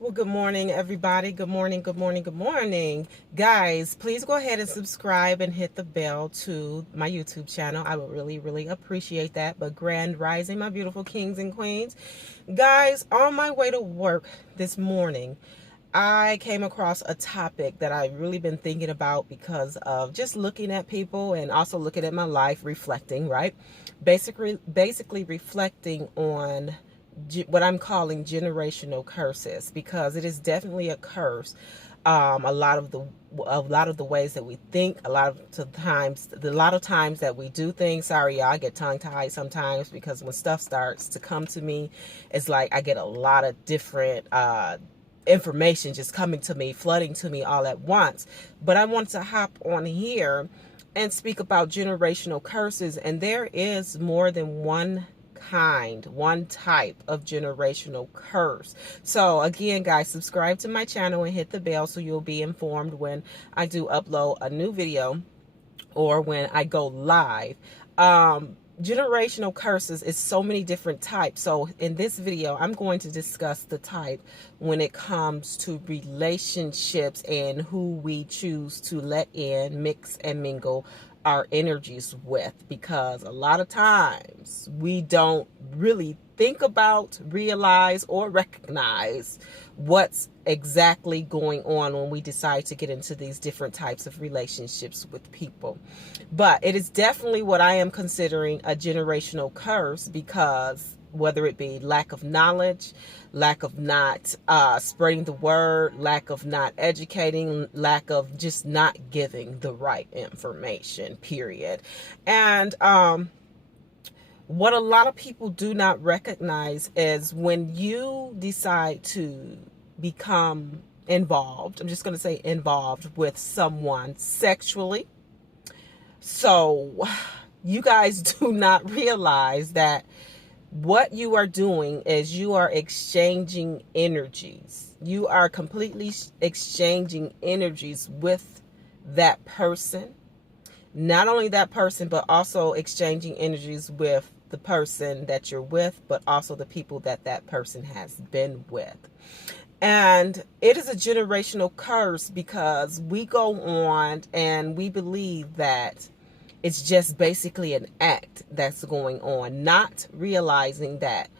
Well, good morning, everybody. Good morning, good morning, good morning. Guys, please go ahead and subscribe and hit the bell to my YouTube channel. I would really, really appreciate that. But grand rising, my beautiful kings and queens. Guys, on my way to work this morning, I came across a topic that I've really been thinking about because of just looking at people and also looking at my life, reflecting, right? Basically reflecting on what I'm calling generational curses, because it is definitely a curse. A lot of the ways that we think, a lot of times that we do things. Sorry, y'all, I get tongue tied sometimes because when stuff starts to come to me, it's like I get a lot of different information just coming to me, flooding to me all at once. But I want to hop on here and speak about generational curses, and there is more than one type of generational curse. So again, guys, subscribe to my channel and hit the bell so you'll be informed when I do upload a new video or when I go live. Generational curses is so many different types. So in this video, I'm going to discuss the type when it comes to relationships and who we choose to let in, mix and mingle our energies with, because a lot of times we don't really think about, realize, or recognize what's exactly going on when we decide to get into these different types of relationships with people. But it is definitely what I am considering a generational curse, because whether it be lack of knowledge, lack of not spreading the word, lack of not educating, lack of just not giving the right information, period. And what a lot of people do not recognize is when you decide to become involved, I'm just going to say involved with someone sexually. So you guys do not realize that what you are doing is you are exchanging energies. You are completely exchanging energies with that person. Not only that person, but also exchanging energies with the person that you're with, but also the people that that person has been with. And it is a generational curse because we go on and we believe that it's just basically an act that's going on, not realizing that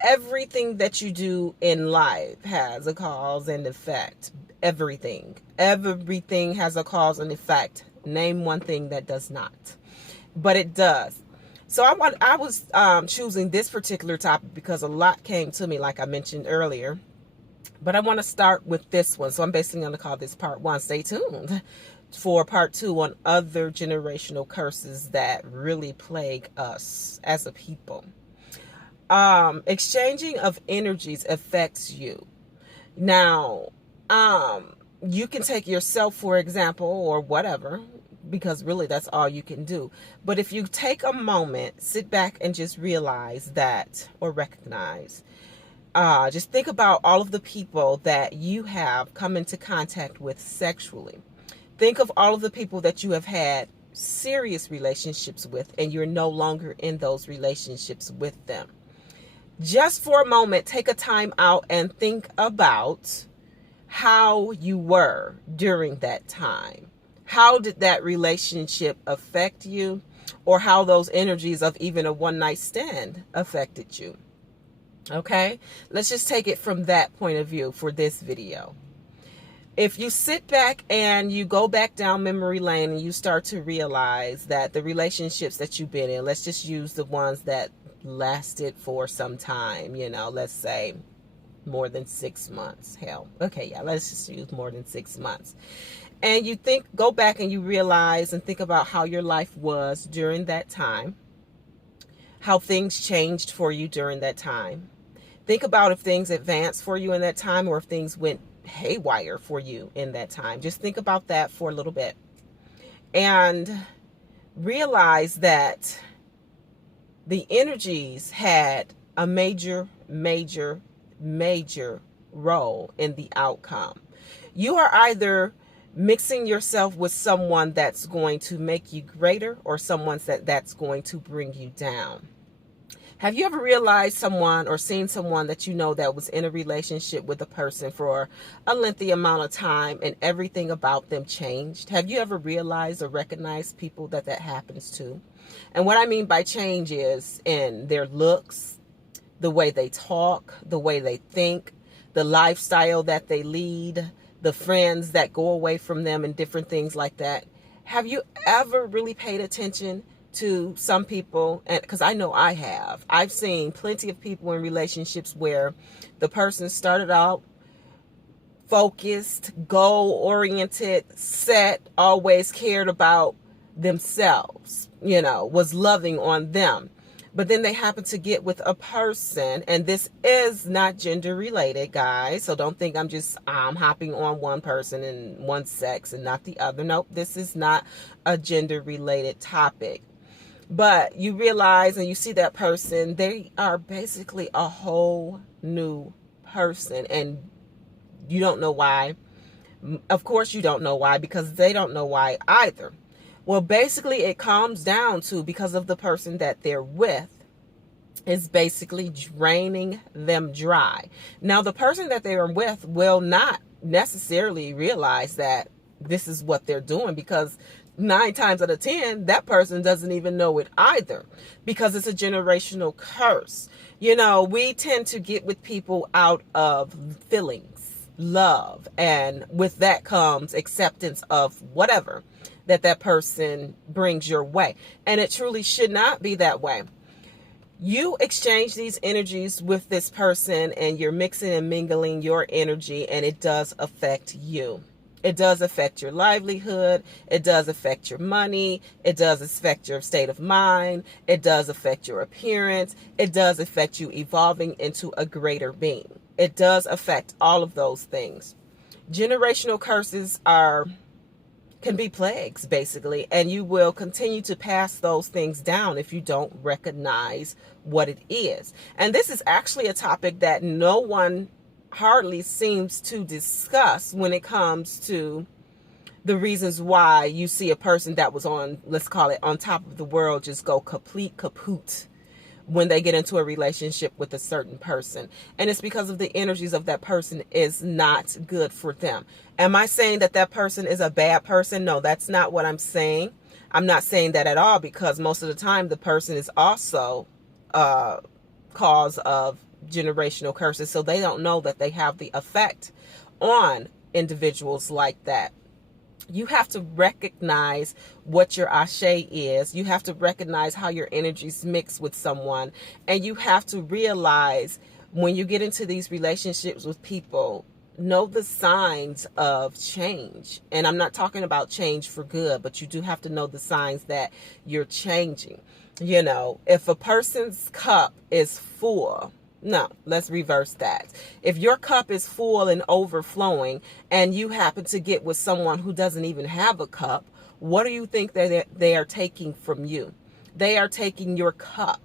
everything that you do in life has a cause and effect. Everything has a cause and effect. Name one thing that does not, but it does. So I was choosing this particular topic because a lot came to me, like I mentioned earlier. But I want to start with this one. So I'm basically going to call this part one. Stay tuned for part two on other generational curses that really plague us as a people. Exchanging of energies affects you. Now, you can take yourself, for example, or whatever, because really that's all you can do. But if you take a moment, sit back and just realize that, or recognize, just think about all of the people that you have come into contact with sexually. Think of all of the people that you have had serious relationships with, and you're no longer in those relationships with them. Just for a moment, take a time out and think about how you were during that time. How did that relationship affect you, or how those energies of even a one-night stand affected you? Okay, let's just take it from that point of view for this video. If you sit back and you go back down memory lane and you start to realize that the relationships that you've been in, let's just use the ones that lasted for some time, let's say more than 6 months. Hell, okay, yeah, let's just use more than 6 months. And you go back and you realize and think about how your life was during that time, how things changed for you during that time. Think about if things advanced for you in that time, or if things went haywire for you in that time. Just think about that for a little bit and realize that the energies had a major role in the outcome. You are either mixing yourself with someone that's going to make you greater, or someone that's going to bring you down. Have you ever realized someone or seen someone that you know that was in a relationship with a person for a lengthy amount of time and everything about them changed? Have you ever realized or recognized people that happens to? And what I mean by change is in their looks, the way they talk, the way they think, the lifestyle that they lead, the friends that go away from them and different things like that. Have you ever really paid attention to some people? And because I know I have. I've seen plenty of people in relationships where the person started out focused, goal-oriented, set, always cared about themselves, was loving on them. But then they happen to get with a person, and this is not gender related, guys. So don't think I'm hopping on one person and one sex and not the other. Nope, this is not a gender related topic. But you realize and you see that person, they are basically a whole new person, and you don't know why. Of course you don't know why, because they don't know why either. Well, basically it comes down to, because of the person that they're with, is basically draining them dry. Now, the person that they are with will not necessarily realize that this is what they're doing, because 9 times out of 10, that person doesn't even know it either, because it's a generational curse. We tend to get with people out of feelings, love, and with that comes acceptance of whatever that person brings your way. And it truly should not be that way. You exchange these energies with this person and you're mixing and mingling your energy, and it does affect you. It does affect your livelihood. It does affect your money. It does affect your state of mind. It does affect your appearance. It does affect you evolving into a greater being. It does affect all of those things. Generational curses can be plagues, basically, and you will continue to pass those things down if you don't recognize what it is. And this is actually a topic that no one hardly seems to discuss when it comes to the reasons why you see a person that was on, let's call it, on top of the world just go complete kaput when they get into a relationship with a certain person. And it's because of the energies of that person is not good for them. Am I saying that person is a bad person? No, that's not what I'm saying. I'm not saying that at all, because most of the time the person is also cause of generational curses. So they don't know that they have the effect on individuals like that. You have to recognize what your ashe is. You have to recognize how your energies mix with someone. And you have to realize when you get into these relationships with people, know the signs of change. And I'm not talking about change for good, but you do have to know the signs that you're changing. If a person's cup is full, no, let's reverse that. If your cup is full and overflowing and you happen to get with someone who doesn't even have a cup, what do you think that they are taking from you? They are taking your cup,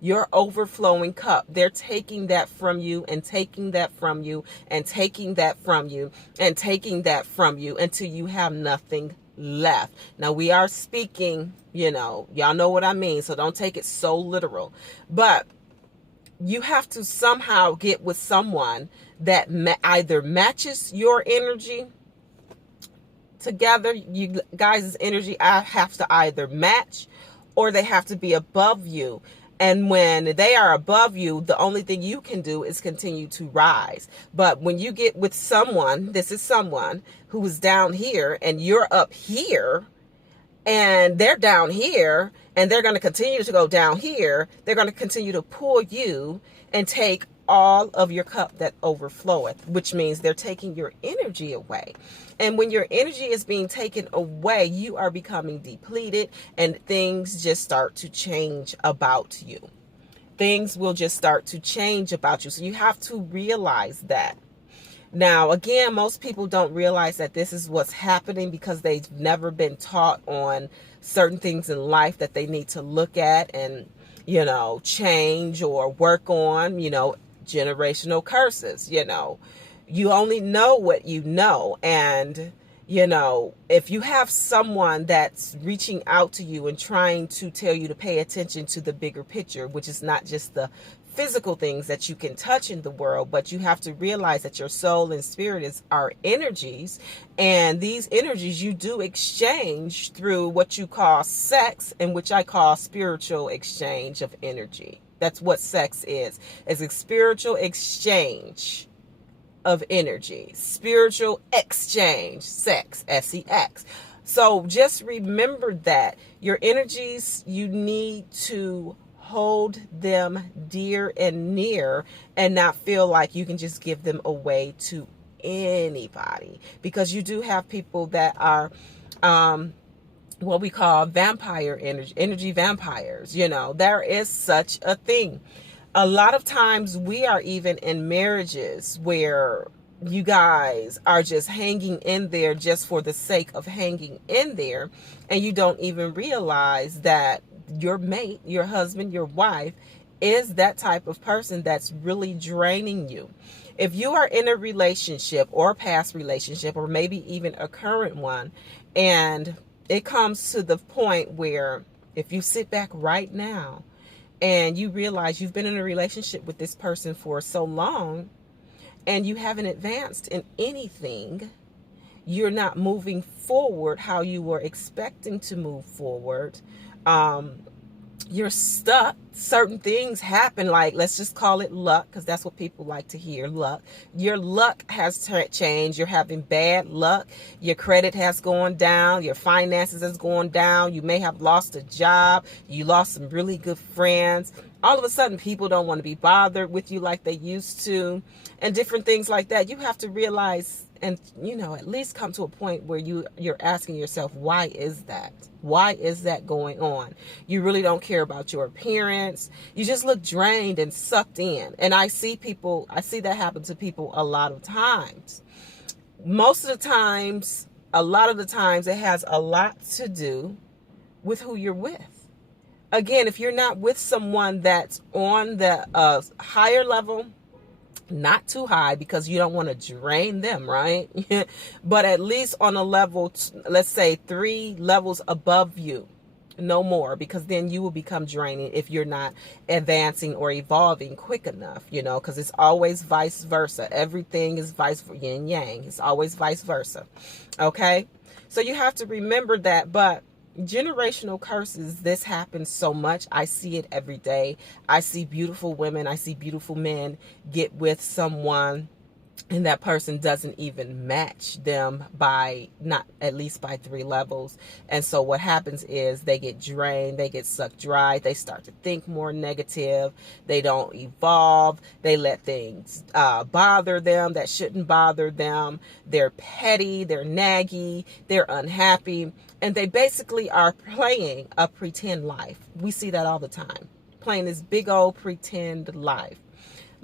your overflowing cup. They're taking that from you and taking that from you and taking that from you and taking that from you until you have nothing left. Now, we are speaking, y'all know what I mean, so don't take it so literal. But you have to somehow get with someone that either matches your energy together. You guys' energy have to either match, or they have to be above you. And when they are above you, the only thing you can do is continue to rise. But when you get with someone, this is someone who is down here and you're up here, and they're down here, and they're going to continue to go down here. They're going to continue to pull you and take all of your cup that overfloweth, which means they're taking your energy away. And when your energy is being taken away, you are becoming depleted, and things just start to change about you. Things will just start to change about you. So you have to realize that. Now, again, most people don't realize that this is what's happening because they've never been taught on certain things in life that they need to look at and, change or work on, generational curses. You only know what you know. And, You know, if you have someone that's reaching out to you and trying to tell you to pay attention to the bigger picture, which is not just the physical things that you can touch in the world, but you have to realize that your soul and spirit are energies, and these energies you do exchange through what you call sex, and which I call spiritual exchange of energy. That's what sex is. It's a spiritual exchange of energy, spiritual exchange, sex, sex. So just remember that your energies, you need to hold them dear and near and not feel like you can just give them away to anybody, because you do have people that are what we call vampire energy vampires. You know, there is such a thing. A lot of times we are even in marriages where you guys are just hanging in there just for the sake of hanging in there, and you don't even realize that your mate, your husband, your wife is that type of person that's really draining you. If you are in a relationship or a past relationship, or maybe even a current one, and it comes to the point where if you sit back right now and you realize you've been in a relationship with this person for so long and you haven't advanced in anything, you're not moving forward how you were expecting to move forward, you're stuck. Certain things happen, like, let's just call it luck, because that's what people like to hear, luck. Your luck has changed. You're having bad luck. Your credit has gone down. Your finances has gone down. You may have lost a job. You lost some really good friends. All of a sudden, people don't want to be bothered with you like they used to, and different things like that. You have to realize, and, you know, at least come to a point where you're asking yourself, why is that? Why is that going on? You really don't care about your appearance. You just look drained and sucked in. And I see that happen to people a lot of times. Most of the times, a lot of the times, it has a lot to do with who you're with. Again, if you're not with someone that's on the higher level, not too high, because you don't want to drain them, right? But at least on a level, let's say 3 levels above you, no more, because then you will become draining if you're not advancing or evolving quick enough, you know, because it's always vice versa. Everything is yin yang. It's always vice versa. Okay. So you have to remember that. But generational curses, this happens so much. I see it every day. I see beautiful women, I see beautiful men get with someone, and that person doesn't even match them by, not at least by 3 levels. And so what happens is they get drained, they get sucked dry, they start to think more negative, they don't evolve, they let things bother them that shouldn't bother them, they're petty, they're naggy, they're unhappy, and they basically are playing a pretend life. We see that all the time, playing this big old pretend life.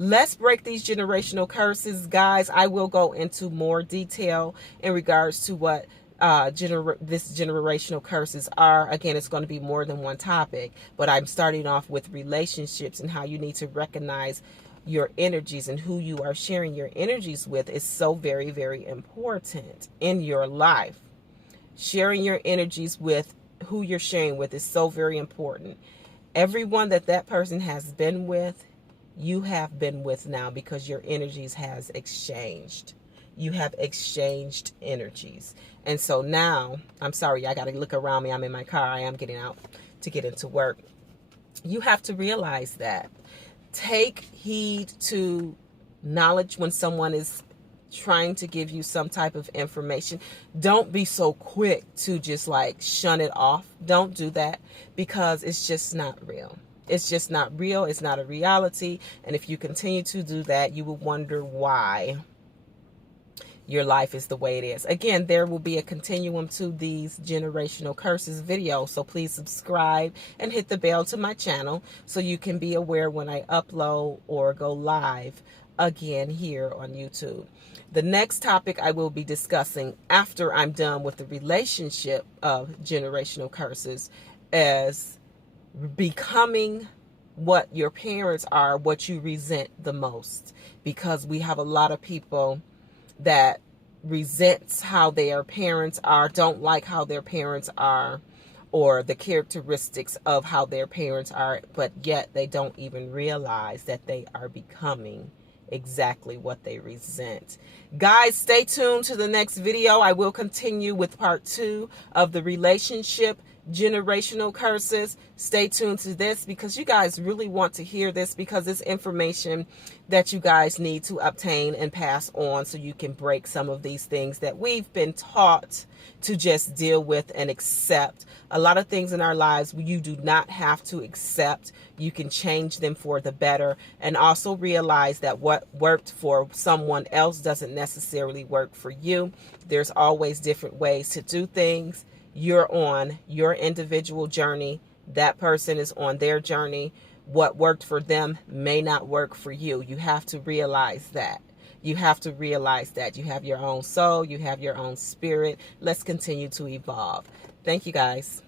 Let's break these generational curses, guys. I will go into more detail in regards to what this generational curses are. Again, it's going to be more than one topic, but I'm starting off with relationships and how you need to recognize your energies, and who you are sharing your energies with is so very, very important in your life. Sharing your energies with who you're sharing with is so very important. Everyone that person has been with, you have been with now, because your energies has exchanged. You have exchanged energies. And so now, I'm sorry, I got to look around me. I'm in my car. I am getting out to get into work. You have to realize that. Take heed to knowledge when someone is trying to give you some type of information. Don't be so quick to just like shun it off. Don't do that, because it's just not real. It's just not real. It's not a reality. And if you continue to do that, you will wonder why your life is the way it is. Again, there will be a continuum to these generational curses videos. So please subscribe and hit the bell to my channel so you can be aware when I upload or go live again here on YouTube. The next topic I will be discussing after I'm done with the relationship of generational curses is becoming what your parents are, what you resent the most. Because we have a lot of people that resents how their parents are, don't like how their parents are, or the characteristics of how their parents are, but yet they don't even realize that they are becoming exactly what they resent. Guys, stay tuned to the next video. I will continue with part 2 of the relationship generational curses. Stay tuned to this because you guys really want to hear this, because it's information that you guys need to obtain and pass on so you can break some of these things that we've been taught to just deal with and accept. A lot of things in our lives you do not have to accept. You can change them for the better, and also realize that what worked for someone else doesn't necessarily work for you. There's always different ways to do things. You're on your individual journey. That person is on their journey. What worked for them may not work for you. You have to realize that. You have to realize that you have your own soul. You have your own spirit. Let's continue to evolve. Thank you, guys.